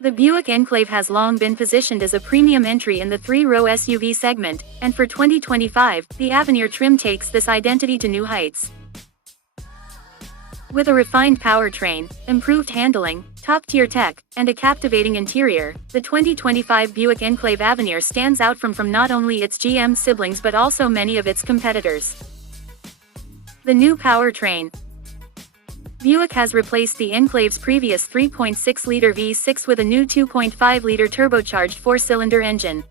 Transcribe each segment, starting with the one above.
The Buick Enclave has long been positioned as a premium entry in the three-row SUV segment, and for 2025, the Avenir trim takes this identity to new heights. With a refined powertrain, improved handling, top-tier tech, and a captivating interior, the 2025 Buick Enclave Avenir stands out from not only its GM siblings but also many of its competitors. The new powertrain. Buick has replaced the Enclave's previous 3.6-liter V6 with a new 2.5-liter turbocharged four-cylinder engine.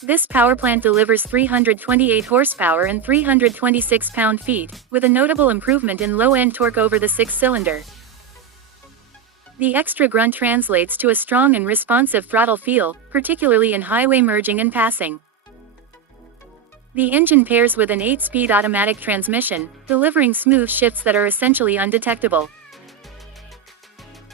This powerplant delivers 328 horsepower and 326 pound-feet, with a notable improvement in low-end torque over the six-cylinder. The extra grunt translates to a strong and responsive throttle feel, particularly in highway merging and passing. The engine pairs with an 8-speed automatic transmission, delivering smooth shifts that are essentially undetectable.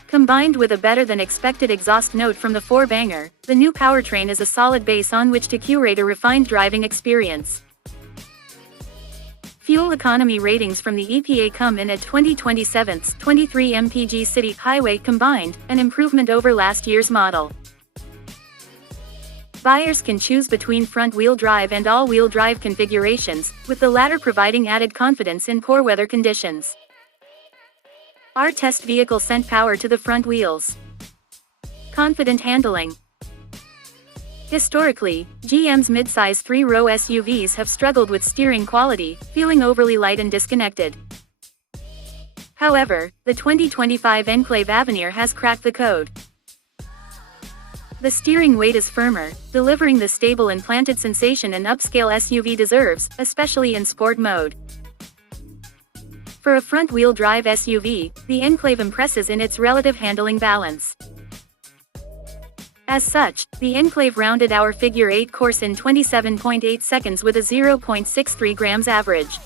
Combined with a better-than-expected exhaust note from the four-banger, the new powertrain is a solid base on which to curate a refined driving experience. Fuel economy ratings from the EPA come in at 2027's 23 mpg city highway combined, an improvement over last year's model. Buyers can choose between front-wheel drive and all-wheel drive configurations, with the latter providing added confidence in poor weather conditions. Our test vehicle sent power to the front wheels. Confident handling. Historically, GM's midsize three-row SUVs have struggled with steering quality, feeling overly light and disconnected. However, the 2025 Enclave Avenir has cracked the code. The steering weight is firmer, delivering the stable and planted sensation an upscale SUV deserves, especially in sport mode. For a front-wheel drive SUV, the Enclave impresses in its relative handling balance. As such, the Enclave rounded our Figure 8 course in 27.8 seconds with a 0.63 grams average.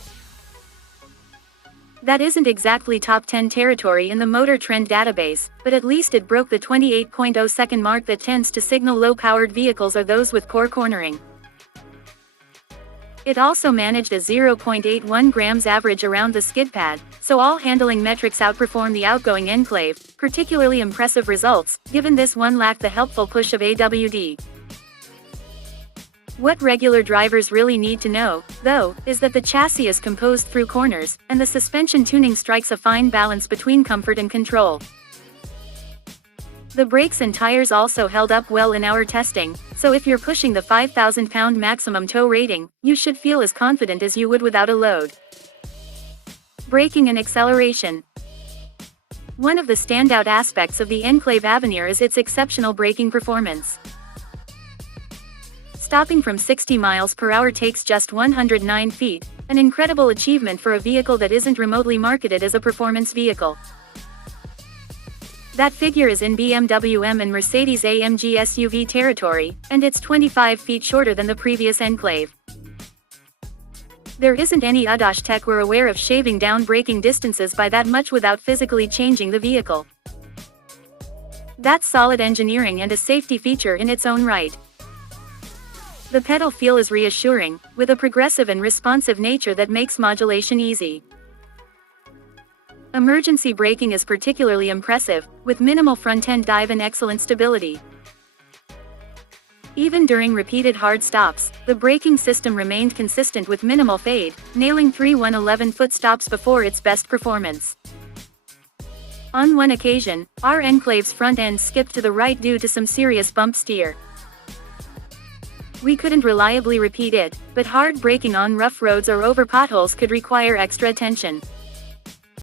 That isn't exactly top 10 territory in the Motor Trend database, but at least it broke the 28.0-second mark that tends to signal low-powered vehicles are those with poor cornering. It also managed a 0.81 grams average around the skid pad, so all handling metrics outperform the outgoing Enclave, particularly impressive results, given this one lacked the helpful push of AWD. What regular drivers really need to know, though, is that the chassis is composed through corners, and the suspension tuning strikes a fine balance between comfort and control. The brakes and tires also held up well in our testing, so if you're pushing the 5,000-pound maximum tow rating, you should feel as confident as you would without a load. Braking and acceleration. One of the standout aspects of the Enclave Avenir is its exceptional braking performance. Stopping from 60 miles per hour takes just 109 feet, an incredible achievement for a vehicle that isn't remotely marketed as a performance vehicle. That figure is in BMW M and Mercedes-AMG SUV territory, and it's 25 feet shorter than the previous Enclave. There isn't any ADAS tech we're aware of shaving down braking distances by that much without physically changing the vehicle. That's solid engineering and a safety feature in its own right. The pedal feel is reassuring, with a progressive and responsive nature that makes modulation easy. Emergency braking is particularly impressive, with minimal front-end dive and excellent stability. Even during repeated hard stops, the braking system remained consistent with minimal fade, nailing 3 111-foot stops before its best performance. On one occasion, our Enclave's front end skipped to the right due to some serious bump steer. We couldn't reliably repeat it, but hard braking on rough roads or over potholes could require extra attention.